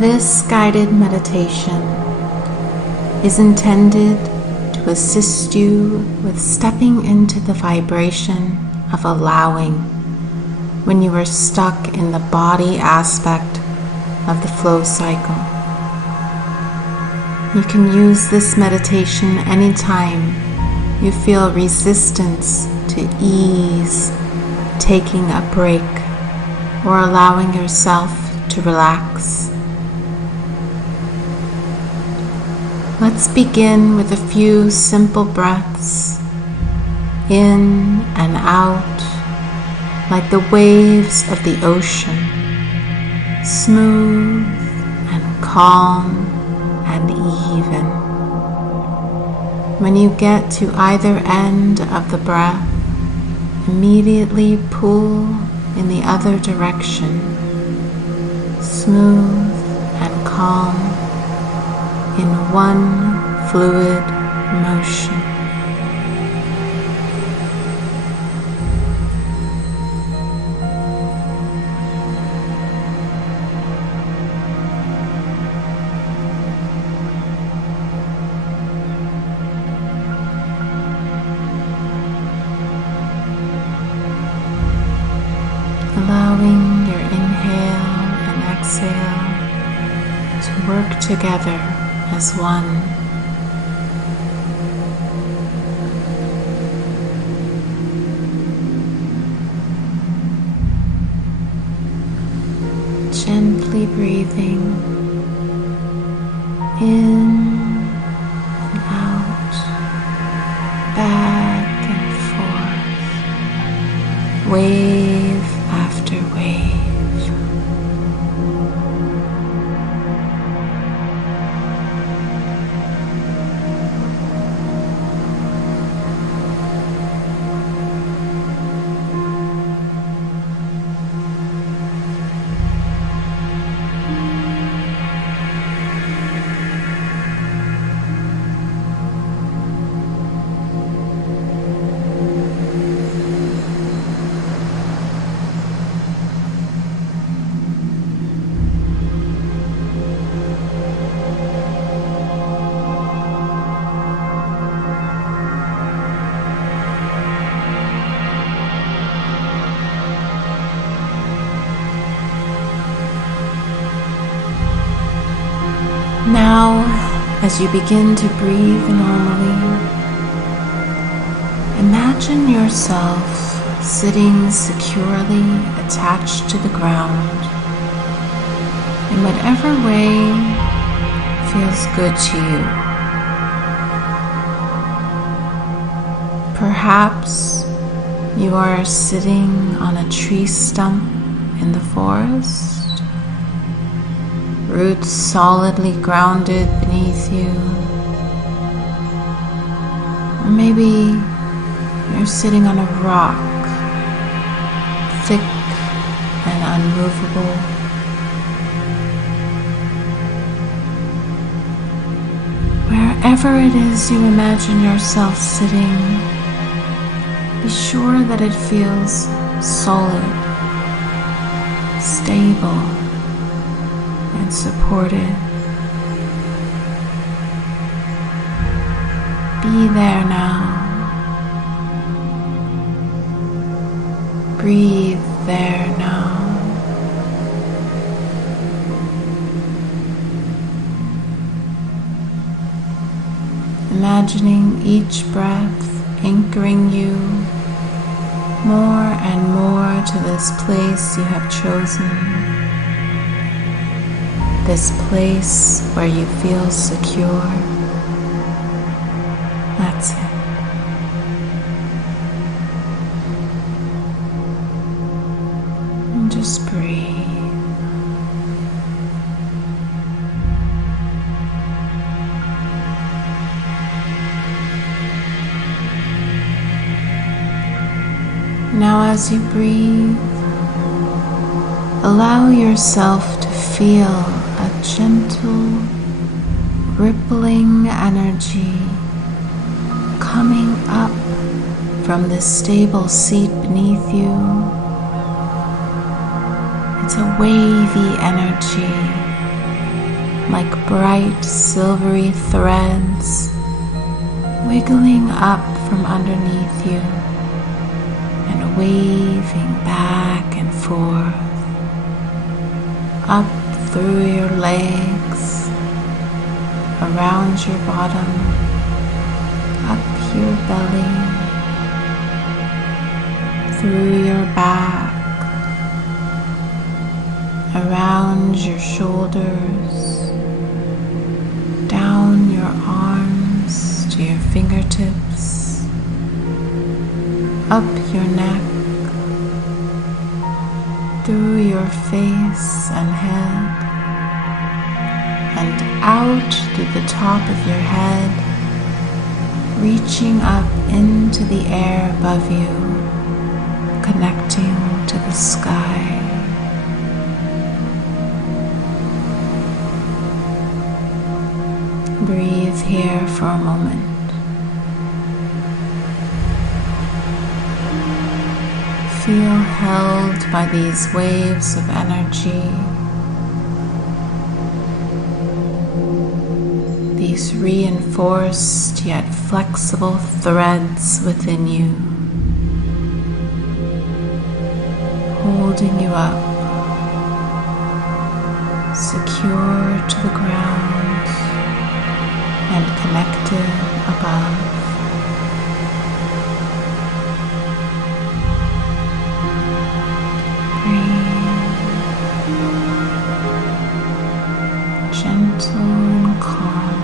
This guided meditation is intended to assist you with stepping into the vibration of allowing when you are stuck in the body aspect of the flow cycle. You can use this meditation anytime you feel resistance to ease, taking a break, or allowing yourself to relax. Let's begin with a few simple breaths in and out, like the waves of the ocean, smooth and calm and even. When you get to either end of the breath, immediately pull in the other direction, smooth and calm in one fluid motion. Allowing your inhale and exhale to work together as one. Gently breathing in and out, back and forth, wave after wave. Now, as you begin to breathe normally, imagine yourself sitting securely attached to the ground in whatever way feels good to you. Perhaps you are sitting on a tree stump in the forest, roots solidly grounded beneath you. Or maybe you're sitting on a rock, thick and unmovable. Wherever it is you imagine yourself sitting, be sure that it feels solid, stable, and supported. Be there now. Breathe there now. Imagining each breath anchoring you more and more to this place you have chosen. This place where you feel secure. That's it. And just breathe. Now as you breathe, allow yourself to feel a gentle, rippling energy coming up from the stable seat beneath you. It's a wavy energy like bright silvery threads wiggling up from underneath you and waving back and forth, up through your legs, around your bottom, up your belly, through your back, around your shoulders, down your arms to your fingertips, up your neck, through your face and head, and out through the top of your head, reaching up into the air above you, connecting to the sky. Breathe here for a moment. Feel held by these waves of energy, these reinforced yet flexible threads within you, holding you up, secure to the ground and connected above. Gentle and calm.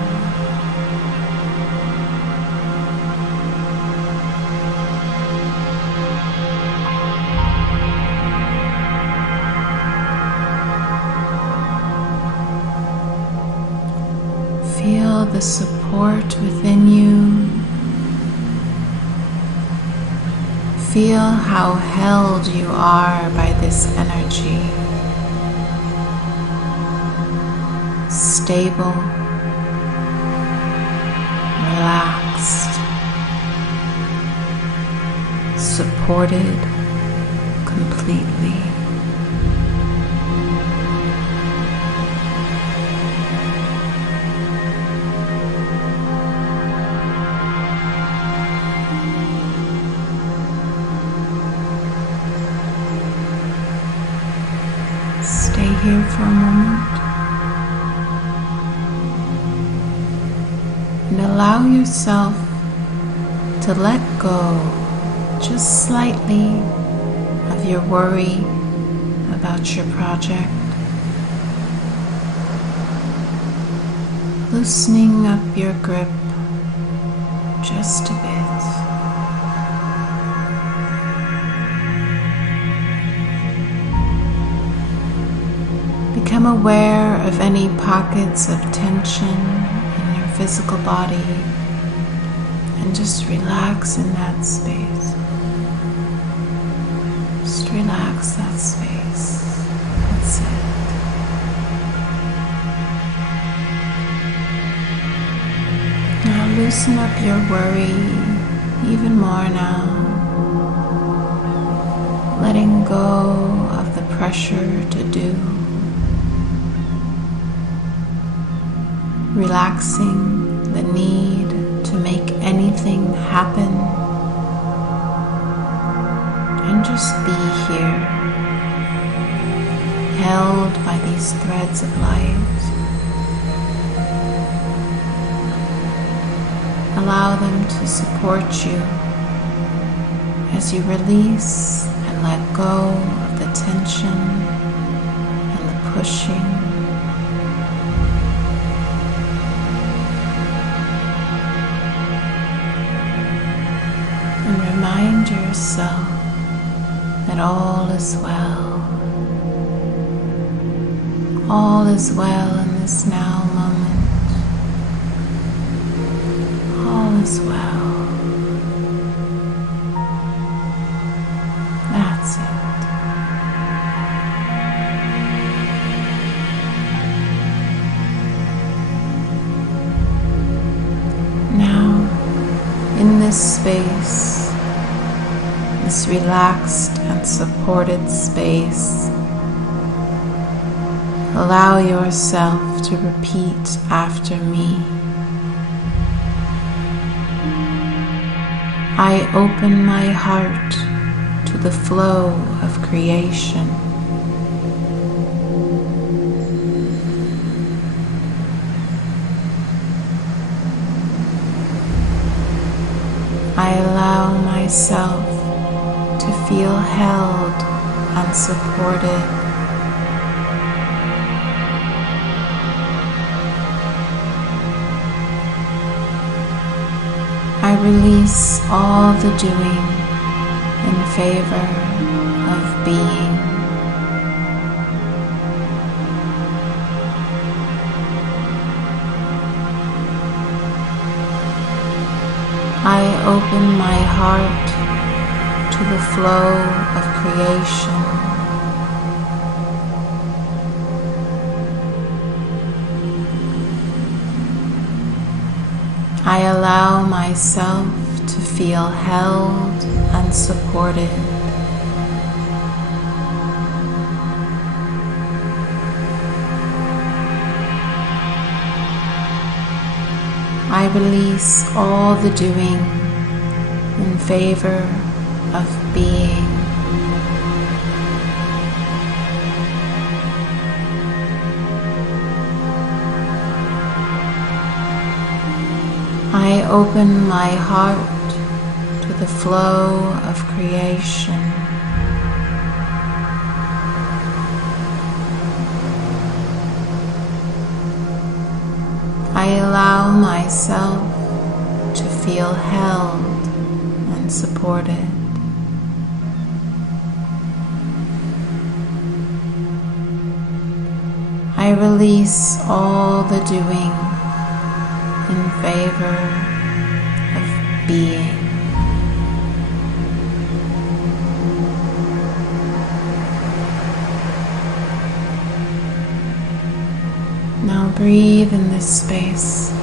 Feel the support within you. Feel how held you are by this energy. Stable, relaxed, supported completely. Stay here for a moment. And allow yourself to let go just slightly of your worry about your project, loosening up your grip just a bit. Become aware of any pockets of tension physical body and just relax in that space. Just relax that space. That's it. Now loosen up your worry even more now, letting go of the pressure to do. Relaxing the need to make anything happen, and just be here, held by these threads of light. Allow them to support you as you release and let go of the tension and the pushing. Remind yourself that all is well. All is well in this now moment. All is well. That's it. Now, in this space, this relaxed and supported space, Allow yourself to repeat after me. I open my heart to the flow of creation. I allow myself to feel held and supported. I release all the doing in favor of being. I open my heart to the flow of creation. I allow myself to feel held and supported. I release all the doing in favor of being. I open my heart to the flow of creation. I allow myself to feel held and supported. I release all the doing in favor of being. Now breathe in this space,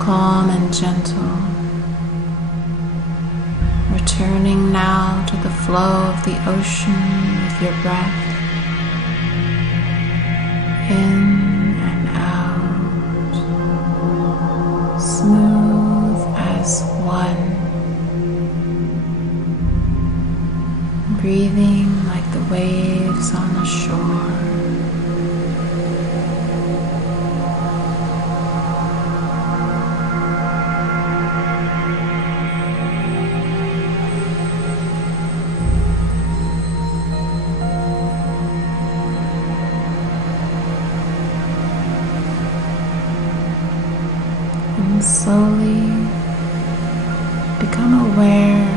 calm and gentle, returning now to the flow of the ocean with your breath, in and out, smooth as one, breathing like the waves on the shore. And slowly become aware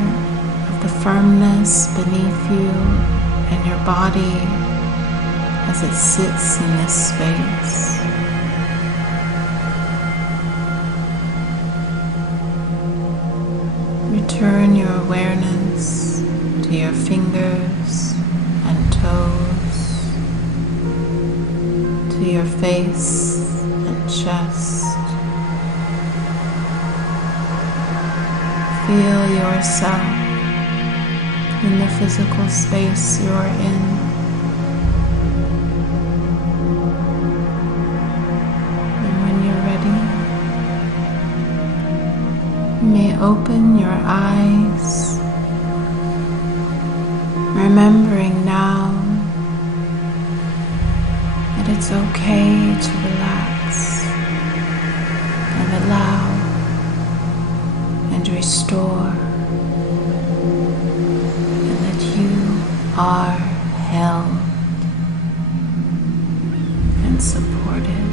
of the firmness beneath you and your body as it sits in this space. Return your awareness to your fingers and toes, to your face and chest. Feel yourself in the physical space you're in. And when you're ready, you may open your eyes, remembering now that it's okay to relax and allow and restore, and that you are held and supported.